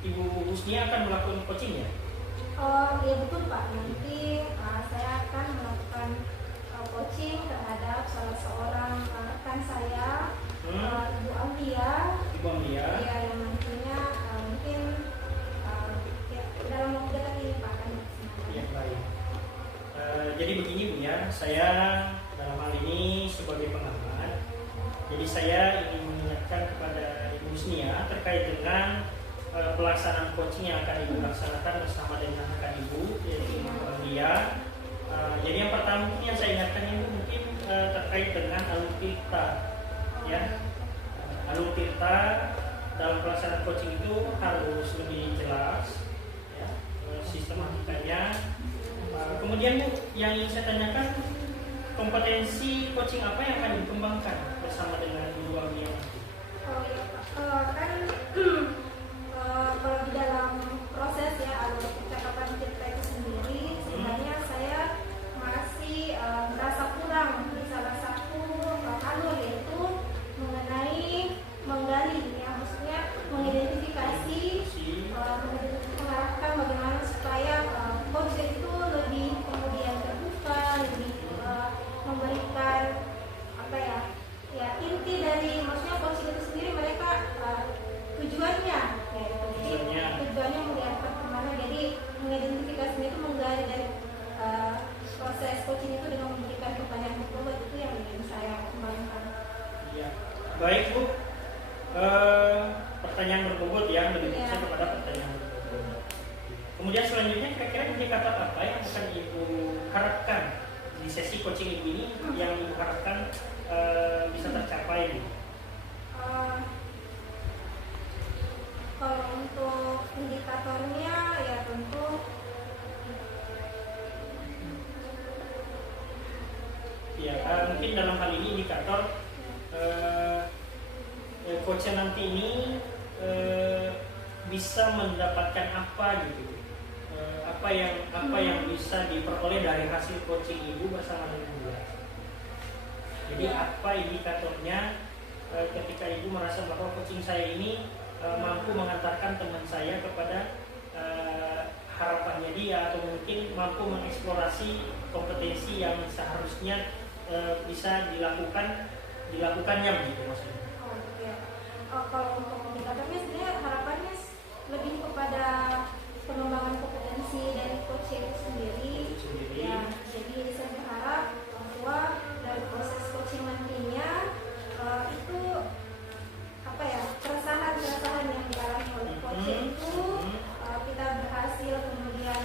Ibu Husnia akan melakukan coaching ya? Oh iya betul Pak, nanti saya akan melakukan coaching terhadap salah seorang rekan saya, Ibu Ambia. Ibu Ambia. Ya, yang nantinya mungkin ya, dalam waktu dekat ini Pak akan dilaksanakan. Ya, baik. Jadi begini Bu ya, saya dalam hal ini sebagai pengamat, jadi saya ingin mengingatkan kepada Ibu Husnia terkait dengan pelaksanaan coaching yang akan Ibu laksanakan bersama dengan rekan Ibu, yaitu Ibu Ambia. Jadi yang pertama yang saya ingatkan Ibu mungkin terkait dengan alur tirta, ya. Alur tirta dalam pelaksanaan coaching itu harus lebih jelas, ya, sistematikanya. Kemudian Bu, yang ingin saya tanyakan, kompetensi coaching apa yang akan dikembangkan bersama dengan Ibu Ambia? Oh iya Pak, kan kalau di dalam proses ya alur percakapan kita itu sendiri, sebenarnya saya masih merasa kurang di salah satu alur, yaitu mengenai menggali ya, maksudnya mengidentifikasi, mengarahkan bagaimana supaya coaching itu lebih kemudian terbuka, lebih memberikan apa ya inti dari, maksudnya coaching itu sendiri mereka tujuannya ya, jadi tujuannya mengarahkan kemana, jadi mengidentifikasinya itu menggali dari proses coaching itu dengan memberikan pertanyaan berbobot, itu yang ingin saya kembangkan. Ya, baik Bu. Pertanyaan berbobot ya, lebih khususnya kepada pertanyaan berbobot. Kemudian selanjutnya kira-kira indikator apa yang akan Ibu harapkan di sesi coaching Ibu ini yang Ibu harapkan bisa tercapai nih? Kalau untuk indikatornya ya tentu ya, mungkin dalam hal ini indikator coaching nanti ini bisa mendapatkan apa gitu, apa yang bisa diperoleh dari hasil coaching Ibu bersama dengan dia. Jadi apa indikatornya ketika Ibu merasa bahwa coaching saya ini mampu mengantarkan teman saya kepada harapannya dia, atau mungkin mampu mengeksplorasi kompetensi yang seharusnya bisa dilakukannya begitu maksudnya. Kalau untuk indikatornya sebenarnya harapannya lebih kepada pengembangan kompetensi dari coach itu sendiri. Ya, jadi saya berharap bahwa dari proses coaching nantinya itu apa ya, keresahan yang dialami oleh coach itu kita berhasil kemudian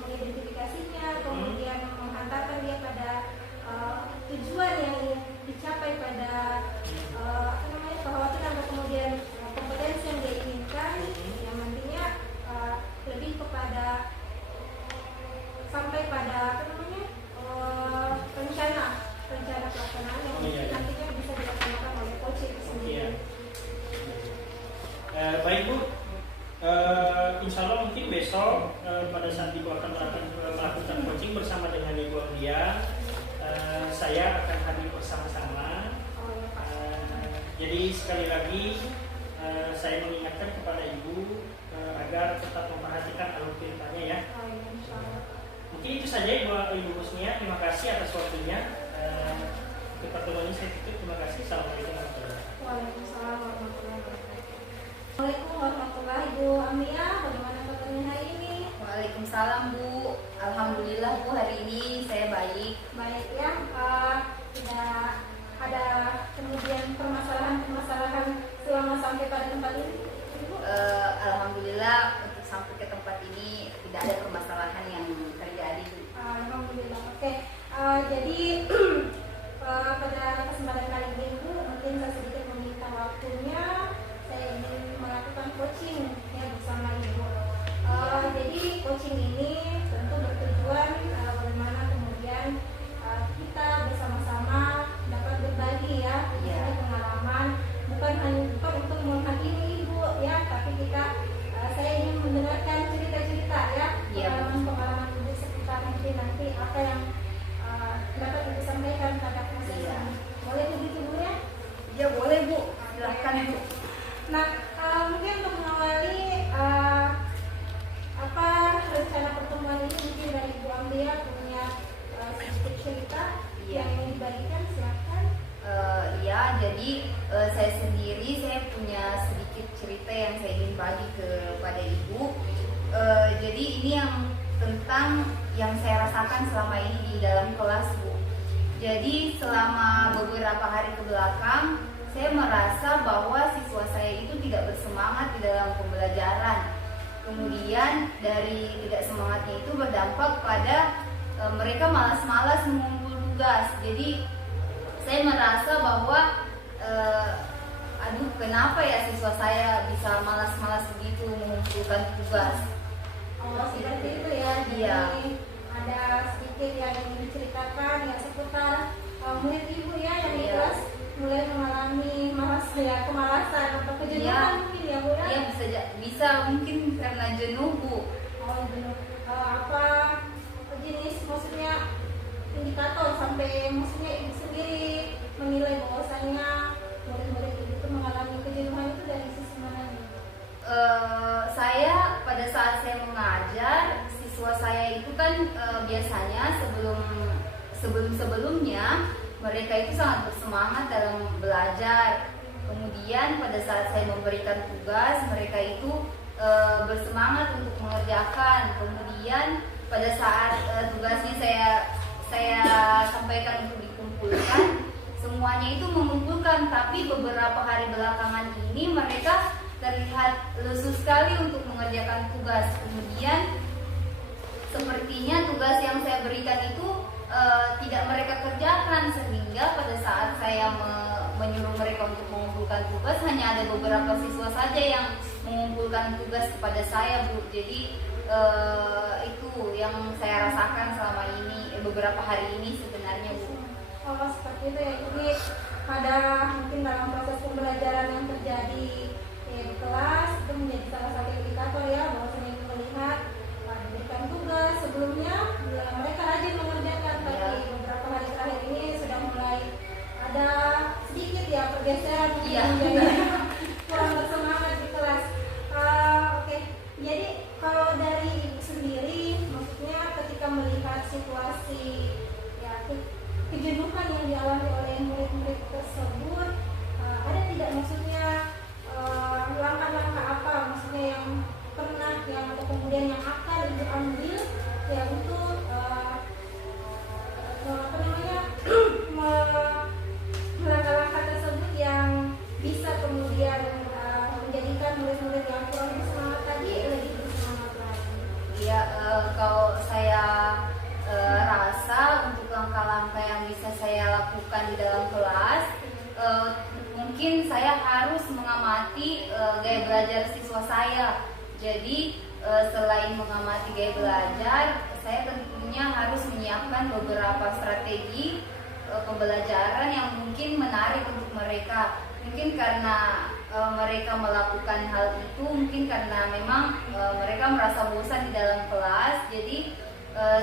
mengidentifikasinya, kemudian menghantarkan dia pada tujuan yang ingin dicapai, pada kekhawatiran atau kemudian kompetensi yang dia inginkan, yang nantinya lebih kepada sampai pada rencana pelaksanaan yang nantinya bisa dilaksanakan oleh coach itu sendiri. Baik Bu, insya Allah mungkin besok pada saat Ibu akan melakukan coaching bersama dengan Ibu Ambia, saya akan hadir bersama-sama. Jadi sekali lagi saya mengingatkan kepada Ibu agar tetap memperhatikan alur tirtanya ya. Mungkin itu saja Ibu Husnia, terima kasih atas waktunya. Untuk pertemuan ini saya tutup, terima kasih. Assalamualaikum warahmatullahi wabarakatuh. Waalaikumsalam warahmatullahi wabarakatuh. Assalamualaikum warahmatullahi wabarakatuh. Ibu Amia, bagaimana kabarnya hari ini? Waalaikumsalam Bu, alhamdulillah Bu, hari ini saya baik. Baik ya, tidak ada kemudian permasalahan selama sampai pada tempat ini? Alhamdulillah untuk sampai ke tempat ini tidak ada permasalahan yang terjadi. Alhamdulillah. Oke. Jadi pada kesempatan kali ini Bu, mungkin saya sedikit meminta waktunya. Saya ingin melakukan coaching ya bersama Ibu. Jadi coaching ini tentu bertujuan bagaimana kemudian kita bersama-sama dapat berbagi ya pengalaman, bukan untuk menghakimi Ibu saya ingin bagi kepada Ibu. Jadi ini yang tentang yang saya rasakan selama ini di dalam kelas, Bu. Jadi selama beberapa hari ke belakang, saya merasa bahwa siswa saya itu tidak bersemangat di dalam pembelajaran. Kemudian dari tidak semangatnya itu berdampak pada mereka malas-malas mengumpul tugas. Jadi saya merasa bahwa aduh, kenapa ya siswa saya bisa malas-malas begitu mengumpulkan tugas. Oh, seperti itu ya. Iya. Jadi ada sedikit yang ingin diceritakan ya seputar murid Ibu ya yang di Iya. kelas mulai mengalami kemalasan atau kejenuhan Iya. mungkin ya Bu ya. Ya bisa mungkin karena jenuh, Bu. Oh, jenuh. Apa jenis maksudnya indikator sampai maksudnya Ibu sendiri menilai bahwasanya murid-murid Ibu itu mengalami kejenuhan itu dari sisi mana nih? Saya pada saat saya mengajar, siswa saya itu kan biasanya sebelumnya mereka itu sangat bersemangat dalam belajar. Kemudian pada saat saya memberikan tugas, mereka itu bersemangat untuk mengerjakan. Kemudian pada saat tugasnya saya sampaikan untuk dikumpulkan, semuanya itu mengumpulkan. Tapi beberapa hari belakangan ini mereka terlihat lesu sekali untuk mengerjakan tugas. Kemudian sepertinya tugas yang saya berikan itu tidak mereka kerjakan, sehingga pada saat saya menyuruh mereka untuk mengumpulkan tugas, hanya ada beberapa siswa saja yang mengumpulkan tugas kepada saya, Bu. Jadi itu yang saya rasakan selama ini, beberapa hari ini sebenarnya, Bu. Oh, seperti itu ya. Jadi ada mungkin dalam proses pembelajaran yang terjadi di kelas itu menjadi salah satu indikator ya bahwasanya itu melihat diberikan tugas sebelumnya mereka rajin mengerjakan, tapi beberapa hari terakhir ini sudah mulai ada sedikit ya pergeseran menjadi kurang bersemangat di kelas. Oke. Jadi kalau dari Ibu sendiri, maksudnya ketika melihat situasi ya kejenuhan yang dialami oleh murid-murid tersebut, ada tidak maksudnya langkah-langkah apa maksudnya yang pernah yang atau kemudian yang akan Ibu ambil ya untuk apa namanya langkah-langkah tersebut yang bisa kemudian menjadikan murid-murid yang kurang bersemangat tadi lebih bersemangat lagi. Iya, kalau saya rasa untuk langkah-langkah yang bisa saya lakukan di dalam kelas, mungkin saya harus mengamati gaya belajar siswa saya. Jadi selain mengamati gaya belajar, saya tentunya harus menyiapkan beberapa strategi pembelajaran yang mungkin menarik untuk mereka. Mungkin karena mereka melakukan hal itu, mungkin karena memang mereka merasa bosan di dalam kelas. Jadi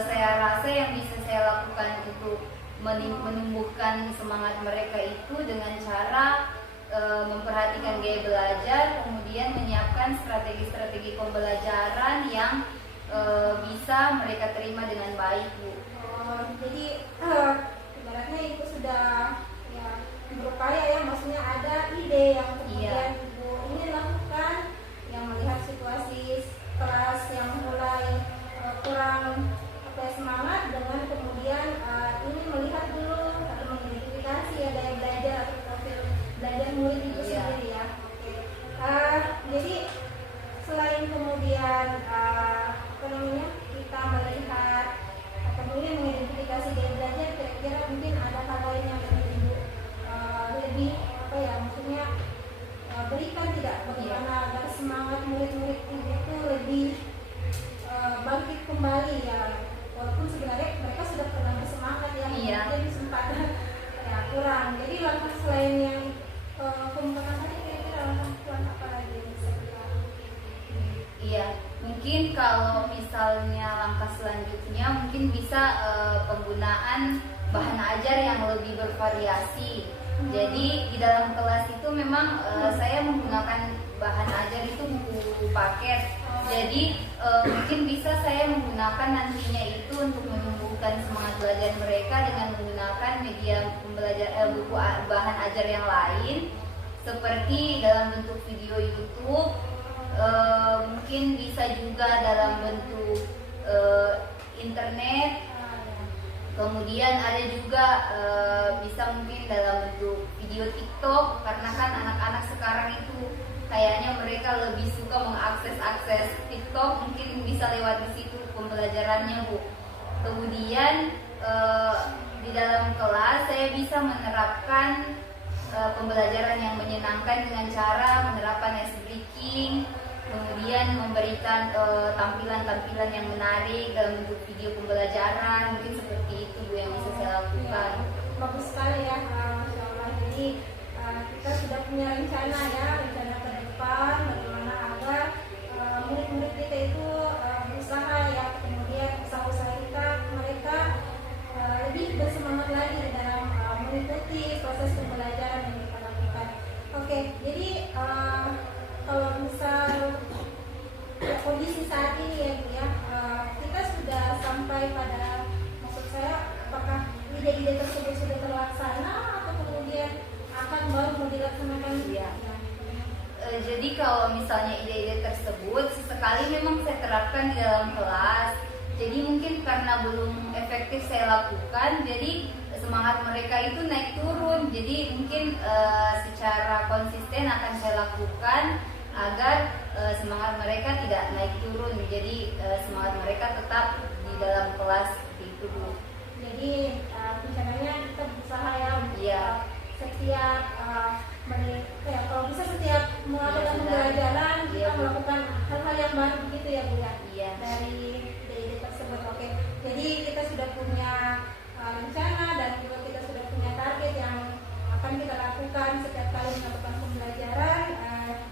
saya rasa yang bisa saya lakukan untuk menumbuhkan semangat mereka itu dengan cara memperhatikan gaya belajar, kemudian menyiapkan strategi-strategi pembelajaran yang bisa mereka terima dengan baik, Bu. Jadi ibaratnya Ibu sudah ya berupaya ya, maksudnya ada ide yang kemudian Ibu ingin lakukan yang melihat situasi kelas yang mulai kurang semangat, dengan kemudian ini melihat dulu atau mengidentifikasi ya gaya belajar atau profil belajar murid itu sendiri ya. Oke. Jadi selain kemudian apa namanya kita melihat atau kemudian mengidentifikasi gaya belajar, kira-kira mungkin ada hal lain yang Ibu lebih apa ya maksudnya berikan tidak bagaimana agar semangat murid-murid itu lebih bangkit kembali ya, walaupun sebenarnya mereka sudah pernah bersemangat ya, mungkin sempat ya kurang. Jadi langkah selain yang kemudian tadi kira-kira langkah apa lagi yang bisa kita? Iya, mungkin kalau misalnya langkah selanjutnya mungkin bisa penggunaan bahan ajar yang lebih bervariasi. Jadi di dalam kelas itu memang saya menggunakan bahan ajar itu buku paket. Jadi mungkin bisa saya menggunakan nantinya itu untuk menumbuhkan semangat belajar mereka dengan menggunakan media buku bahan ajar yang lain, seperti dalam bentuk video YouTube bisa juga dalam bentuk internet. Kemudian ada juga bisa mungkin dalam bentuk video TikTok, karena kan anak-anak sekarang itu kayaknya mereka lebih suka mengakses TikTok, mungkin bisa lewat di situ pembelajarannya, Bu. Kemudian di dalam kelas saya bisa menerapkan pembelajaran yang menyenangkan dengan cara menerapkan ice breaking, kemudian memberikan tampilan-tampilan yang menarik dalam bentuk video pembelajaran, mungkin seperti itu Bu yang bisa saya lakukan. Bagus sekali ya, Masya Allah. Jadi kita sudah punya rencana ke depan bagaimana agar murid-murid kita itu berusaha ya, kemudian usaha-usaha kita mereka lebih bersemangat lagi dalam mengikuti proses pembelajaran yang kita lakukan. Oke, jadi kalau misal kondisi saat ini ya Bu ya, kita sudah sampai pada, maksud saya, apakah ide-ide tersebut sudah terlaksana atau kemudian akan baru mau dilaksanakan? Ya. Jadi kalau misalnya ide-ide tersebut sesekali memang saya terapkan di dalam kelas. Jadi mungkin karena belum efektif saya lakukan, jadi semangat mereka itu naik turun. Jadi mungkin secara konsisten akan saya lakukan agar semangat mereka tidak naik turun. Jadi semangat mereka tetap di dalam kelas seperti itu, Bu. Jadi rencananya kita berusaha ya untuk Iya. setiap kalau bisa setiap melakukan pembelajaran kita Iya, Bu. melakukan hal-hal yang baru begitu ya Bu ya. Iya. Dari ide tersebut. Oke. Jadi kita sudah punya rencana dan juga kita sudah punya target yang akan kita lakukan setiap kali melakukan pembelajaran.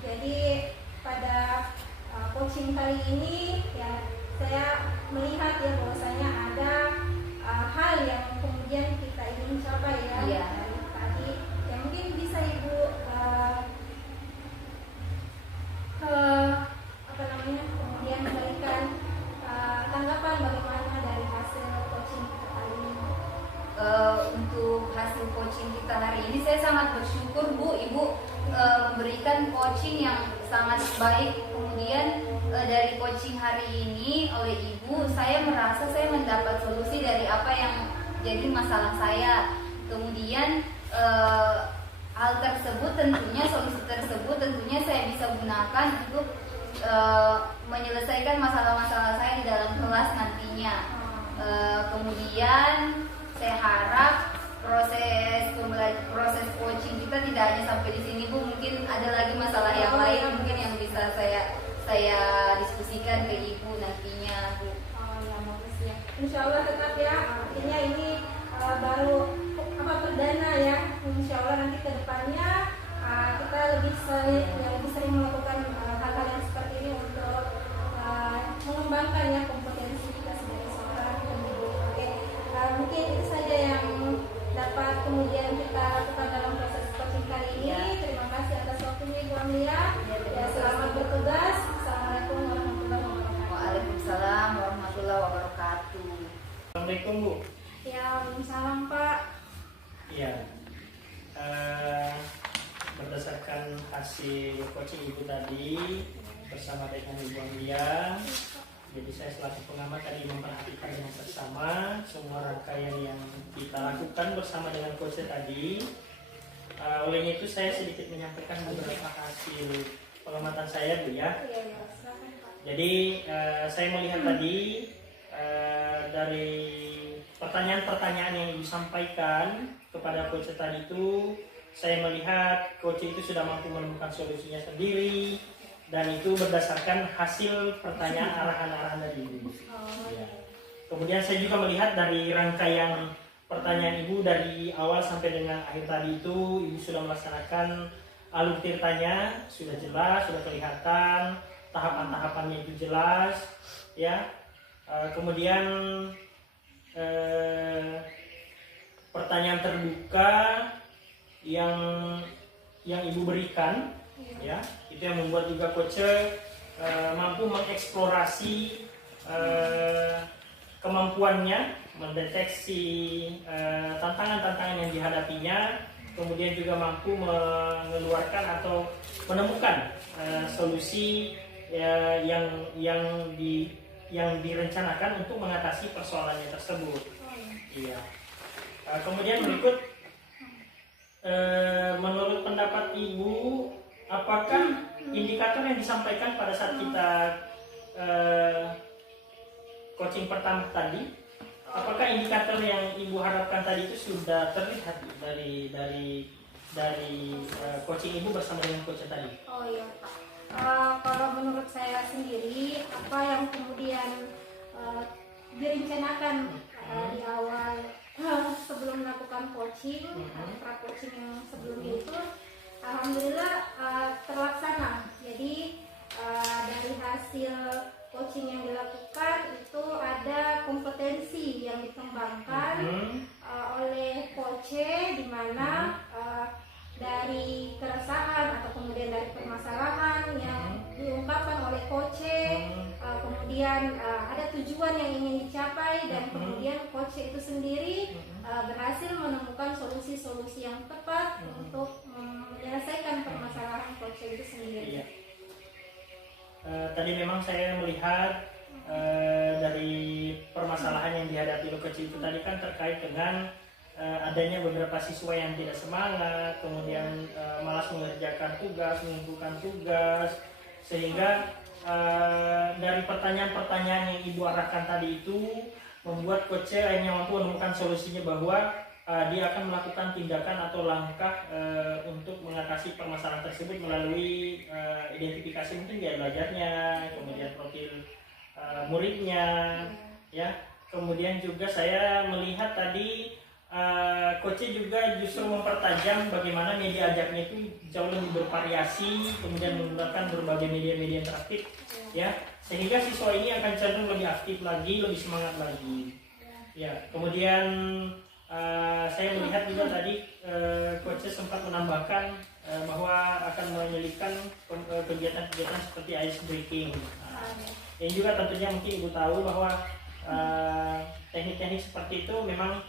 Jadi pada coaching kali ini ya saya melihat ya bahwasanya ada hal yang kemudian kita ingin capai ya. Iya. Dari tadi yang mungkin bisa Ibu kemudian memberikan tanggapan bagaimana dari hasil coaching kita kali ini. Untuk hasil coaching kita hari ini saya sangat bersyukur, Bu. Ibu memberikan coaching yang sangat baik. Kemudian dari coaching hari ini oleh Ibu, saya merasa saya mendapat solusi dari apa yang jadi masalah saya. Kemudian hal tersebut tentunya, solusi tersebut tentunya saya bisa gunakan untuk menyelesaikan masalah-masalah saya di dalam kelas nantinya. Kemudian saya harap proses coaching kita tidak hanya sampai di sini, Bu. Mungkin ada lagi masalah yang lain mungkin yang bisa saya diskusikan ke Ibu nantinya, Bu. Ya bagus ya. Insya Allah tetap ya. Artinya ini baru perdana ya. Insya Allah nanti ke depannya kita lebih sering melakukan hal-hal yang seperti ini untuk mengembangkan ya kompetensi kita sebagai seorang pendidik. Oke, mungkin itu saja yang dapat kemudian kita lakukan dalam proses coaching kali ini. Ya. Terima kasih atas waktunya Ibu Amelia. Ya, Selamat bertugas. Assalamualaikum warahmatullahi wabarakatuh. Waalaikumsalam warahmatullahi wabarakatuh. Assalamualaikum, Bu. Ya, waalaikumsalam Pak. Ya, berdasarkan hasil coaching Ibu tadi bersama dengan Ibu Amelia, jadi saya selaku pengamat tadi memperhatikan dengan seksama semua rangkaian yang kita lakukan bersama dengan coach tadi. Olehnya itu saya sedikit menyampaikan beberapa hasil pengamatan saya, Bu ya. Iya, silakan Pak. Jadi saya melihat tadi dari pertanyaan-pertanyaan yang disampaikan kepada coach tadi itu, saya melihat coach itu sudah mampu menemukan solusinya sendiri, dan itu berdasarkan hasil pertanyaan arahan-arahan dari Ibu. Ya. Kemudian saya juga melihat dari rangkaian pertanyaan Ibu dari awal sampai dengan akhir tadi itu, Ibu sudah melaksanakan alur tirtanya, sudah jelas, sudah kelihatan, tahapan-tahapannya itu jelas, ya. Kemudian pertanyaan terbuka yang Ibu berikan, ya, itu yang membuat juga coach mampu mengeksplorasi kemampuannya mendeteksi tantangan-tantangan yang dihadapinya, kemudian juga mampu mengeluarkan atau menemukan solusi ya, yang direncanakan untuk mengatasi persoalannya tersebut. Iya. Kemudian berikut, menurut pendapat Ibu, apakah indikator yang disampaikan pada saat kita coaching pertama tadi, apakah indikator yang Ibu harapkan tadi itu sudah terlihat dari coaching Ibu bersama dengan coach tadi? Oh iya Pak. Kalau menurut saya sendiri, apa yang kemudian direncanakan di awal sebelum melakukan coaching, pra coaching yang sebelumnya itu, alhamdulillah terlaksana. Jadi dari hasil coaching yang dilakukan itu ada kompetensi yang dikembangkan oleh coach, di mana dari keresahan atau kemudian dari permasalahan yang diungkapkan oleh coach, kemudian ada tujuan yang ingin dicapai, dan kemudian coach itu sendiri berhasil menemukan solusi-solusi yang tepat untuk menyelesaikan permasalahan coach itu sendiri. Iya. Tadi memang saya melihat dari permasalahan yang dihadapi oleh coach itu tadi kan terkait dengan adanya beberapa siswa yang tidak semangat, kemudian malas mengerjakan tugas, mengumpulkan tugas, sehingga dari pertanyaan-pertanyaan yang Ibu arahkan tadi itu membuat coach akhirnya mampu menemukan solusinya, bahwa dia akan melakukan tindakan atau langkah untuk mengatasi permasalahan tersebut melalui identifikasi mungkin gaya belajarnya, kemudian profil muridnya, ya. Kemudian juga saya melihat tadi coach juga justru mempertajam bagaimana media ajaknya itu jauh lebih bervariasi, kemudian menggunakan berbagai media-media interaktif, ya, sehingga siswa ini akan cenderung lebih aktif lagi, lebih semangat lagi, ya. Kemudian saya melihat juga tadi coach sempat menambahkan bahwa akan menyelipkan kegiatan-kegiatan seperti ice breaking. Yang juga tentunya mungkin Ibu tahu bahwa teknik-teknik seperti itu memang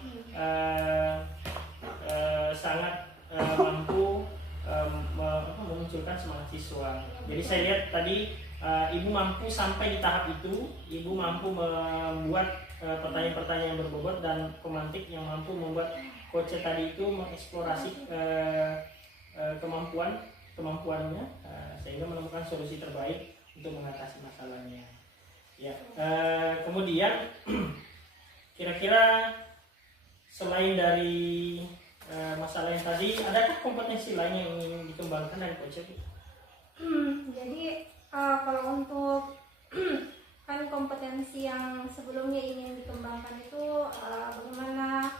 sangat mampu memunculkan semangat siswa. Jadi saya lihat tadi Ibu mampu sampai di tahap itu, Ibu mampu membuat pertanyaan-pertanyaan yang berbobot dan pemantik yang mampu membuat coach tadi itu mengeksplorasi kemampuannya sehingga menemukan solusi terbaik untuk mengatasi masalahnya. Ya, kemudian kira-kira selain dari masalah yang tadi, adakah kompetensi lain yang ingin dikembangkan dari coach? Jadi kalau untuk kan kompetensi yang sebelumnya ingin dikembangkan itu bagaimana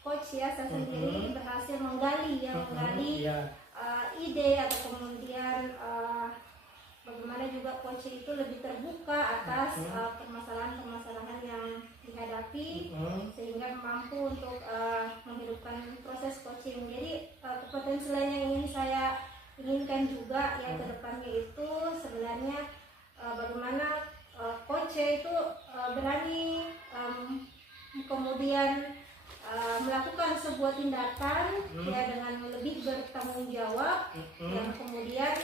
coach ya saya sendiri berhasil menggali ide, atau kemudian bagaimana juga coach itu lebih terbuka atas permasalahan-permasalahan yang dihadapi, sehingga mampu untuk menghidupkan proses coaching. Jadi kompetensi lain yang ingin saya inginkan juga yang kedepannya itu sebenarnya bagaimana coach itu berani kemudian melakukan sebuah tindakan ya dengan lebih bertanggung jawab, yang kemudian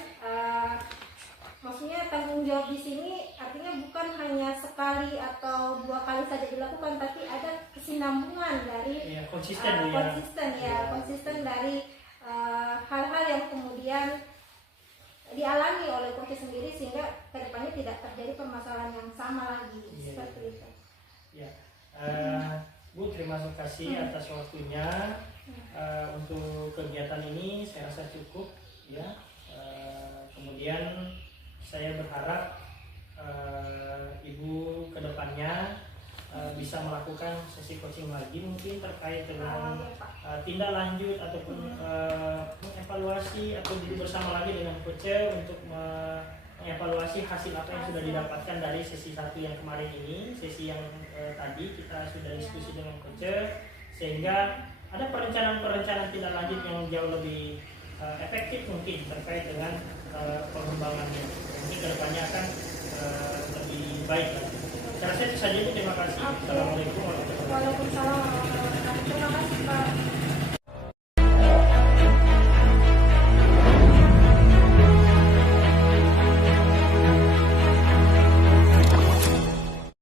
maksudnya tanggung jawab di sini artinya bukan hanya sekali atau 2 kali saja dilakukan, tapi ada kesinambungan dari konsisten dari hal-hal yang kemudian dialami oleh coach sendiri, sehingga kedepannya tidak terjadi permasalahan yang sama lagi seperti itu. Ya. Bu, terima kasih atas waktunya untuk kegiatan ini. Saya rasa cukup, ya. Kemudian saya berharap Ibu kedepannya bisa melakukan sesi coaching lagi mungkin terkait dengan tindak lanjut ataupun mengevaluasi atau duduk bersama lagi dengan coach untuk mengevaluasi hasil apa yang sudah didapatkan dari sesi 1 yang kemarin ini, sesi yang tadi kita sudah diskusi dengan coach, sehingga ada perencanaan tindak lanjut yang jauh lebih efektif mungkin terkait dengan pengembangannya. Mungkin kedepannya akan lebih baik lagi. Saya rasa itu saja, Bu. Terima kasih. Assalamualaikum warahmatullahi wabarakatuh. Waalaikumsalam warahmatullahi wabarakatuh. Terima kasih Pak.